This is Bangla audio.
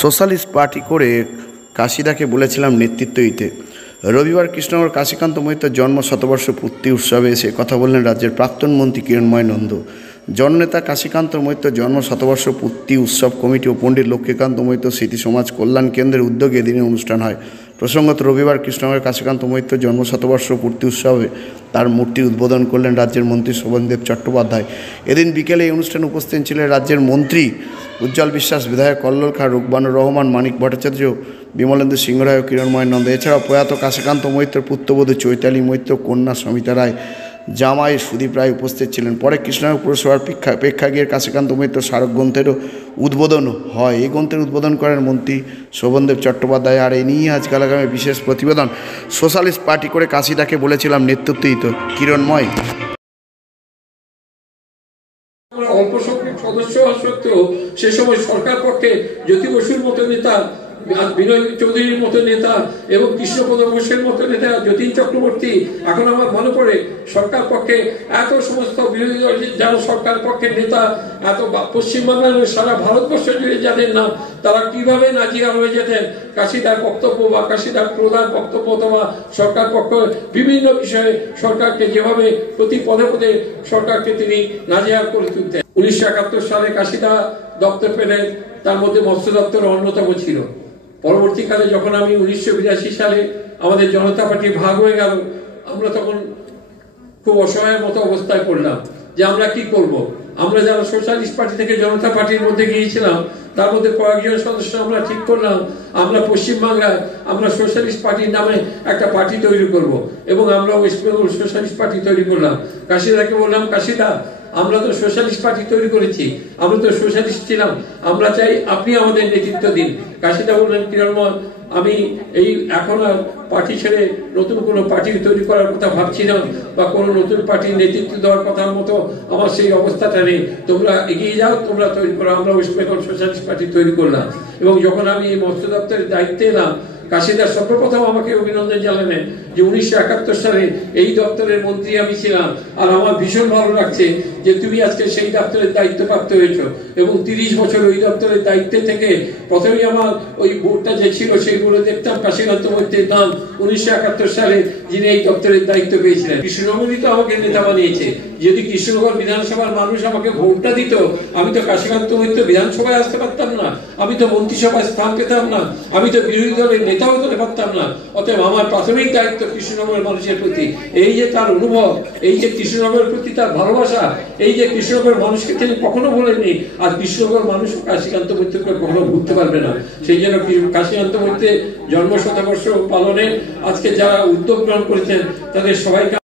সোশ্যালিস্ট পার্টি করে কাশিদাকে বলেছিলাম নেতৃত্ব দিতে। রবিবার কৃষ্ণনগর কাশীকান্ত মৈত্রের জন্ম শতবর্ষ পূর্তি উৎসবে এসে কথা বললেন রাজ্যের প্রাক্তন মন্ত্রী কিরণময় নন্দ। জননেতা কাশীকান্ত মৈত্রের জন্ম শতবর্ষ পূর্তি উৎসব কমিটি ও পণ্ডিত লক্ষ্মীকান্ত মৈত্র স্মৃতি সমাজ কল্যাণ কেন্দ্রের উদ্যোগে এদিনের অনুষ্ঠান হয়। প্রসঙ্গত রবিবার কৃষ্ণনগরের কাশীকান্ত মৈত্রের জন্ম শতবর্ষ পূর্তি উৎসবে তার মূর্তির উদ্বোধন করলেন রাজ্যের মন্ত্রী শোভনদেব চট্টোপাধ্যায়। এদিন বিকেলে এই অনুষ্ঠানে উপস্থিত ছিলেন রাজ্যের মন্ত্রী উজ্জ্বল বিশ্বাস, বিধায়ক কল্লোল খাঁ, রুকবানুর রহমান, মানিক ভট্টাচার্য, বিমলেন্দু সিংহ রায় ও কিরণময় নন্দ। এছাড়াও প্রয়াত কাশীকান্ত মৈত্রের পুত্রবধূ চৈতালি মৈত্র, কন্যা সমিতা রায়, জামাই সুদীপ রায় উপস্থিত ছিলেন। পরে কৃষ্ণনগর পুরসভার প্রেক্ষাগৃহের কাশীকান্ত মৈত্র স্মারক গ্রন্থেরও উদ্বোধন হয়। এই গ্রন্থের উদ্বোধন করেন মন্ত্রী শোভনদেব চট্টোপাধ্যায়। আর এই নিয়ে আজকাল আগামী বিশেষ প্রতিবেদন। সোশ্যালিস্ট পার্টি করে কাশিদাকে বলেছিলাম নেতৃত্ব দিত কিরণময়। অল্প সংখ্যক সদস্য হওয়া সত্ত্বেও সে সময় সরকার পক্ষে জ্যোতি বসুর মতো নেতা, বিনয় চৌধুরীর মতো নেতা এবং কৃষ্ণপদ ঘোষের মতো নেতা, যতীন চক্রবর্তী, এখন আমার মনে পড়ে সরকার পক্ষে এত সমস্ত বিরোধী দল যারা সরকার পক্ষের নেতা, এত পশ্চিমবাংলার সারা ভারতবর্ষ জুড়ে যাদের নাম, তারা কিভাবে নাজিয়া হয়ে যেতেন কাশিদার বক্তব্য বা কাশিদার প্রধান বক্তব্য অথবা সরকার পক্ষ বিভিন্ন বিষয়ে সরকারকে যেভাবে প্রতি পদে পদে সরকারকে তিনি নাজিয়া করে তুলতেন। 1971 সালে কাশিদা দপ্তর পেলেন, তার মধ্যে মৎস্য দপ্তর অন্যতম ছিল। পরবর্তীকালে যখন আমি 1982 সালে আমাদের জনতা পার্টি ভাগ হয়ে গেল, আমরা তখন খুব অসহায়ের মতো অবস্থায় পড়লাম যে আমরা কি করব। আমরা যারা সোশ্যালিস্ট পার্টি থেকে জনতা পার্টির মধ্যে গিয়েছিলাম, তার মধ্যে কয়েকজন সদস্য আমরা ঠিক করলাম আমরা পশ্চিমবাংলায় আমরা সোশ্যালিস্ট পার্টির নামে একটা পার্টি তৈরি করব এবং আমরা ওয়েস্ট বেঙ্গল সোশ্যালিস্ট পার্টি তৈরি করলাম। কাশিদাকে বললাম, কাশিদা, আমরা তো সোশ্যালিস্ট পার্টি তৈরি করেছি, আমরা তো সোশ্যালিস্ট ছিলাম, আমরা চাই আপনি আমাদের নেতৃত্ব দিন। কাশিদা বললেন, কিরণময়, আমি এই এখন আর পার্টি ছেড়ে নতুন কোনো পার্টি তৈরি করার কথা ভাবছি না বা কোনো নতুন পার্টির নেতৃত্ব দেওয়ার কথার মতো আমার সেই অবস্থাটা নেই, তোমরা এগিয়ে যাও, তোমরা তৈরি করো। আমরা ওয়েস্ট বেঙ্গল সোশ্যালিস্ট পার্টি তৈরি করলাম এবং যখন আমি এই মৎস্য দপ্তরের দায়িত্বে এলাম, কাশিদার সর্বপ্রথম আমাকে অভিনন্দন জানালেন যে 1971 সালে এই দপ্তরের মন্ত্রী আমি ছিলাম আর আমার ভীষণ ভালো লাগছে যে তুমি আজকে সেই দপ্তরের দায়িত্বপ্রাপ্ত হয়েছো এবং 30 বছর ওই দপ্তরের দায়িত্বে থেকে প্রথমেই আমার ওই বোর্ডটা যে ছিল সেই বোর্ডে দেখতাম কাশীকান্ত মৈত্রের নাম 1971 সালে যিনি এই দপ্তরের দায়িত্ব পেয়েছিলেন। কৃষ্ণনগরই তো আমাকে নেতা বানিয়েছে। যদি কৃষ্ণনগর বিধানসভার মানুষ আমাকে ভোটটা দিত, আমি তো কাশীকান্ত মৈত্র বিধানসভায় আসতে পারতাম না, আমি তো মন্ত্রিসভায় স্থান পেতাম না, আমি তো বিরোধী দলের নেতাও হতে পারতাম না। অতএব আমার প্রাথমিক দায়িত্ব কৃষ্ণনগরের মানুষের প্রতি। এই যে তার অনুভব, এই যে কৃষ্ণনগরের প্রতি তার ভালোবাসা, এই যে কৃষ্ণনগরের মানুষকে তিনি কখনো বলেননি, আর কৃষ্ণনগর মানুষ কাশীকান্ত মৈত্রকে কখনো ভুলতে পারবে না। সেই জন্য কাশীকান্ত মৈত্রের জন্ম শতবর্ষ পালনে আজকে যারা উদ্যোগ গ্রহণ করেছেন তাদের সবাইকে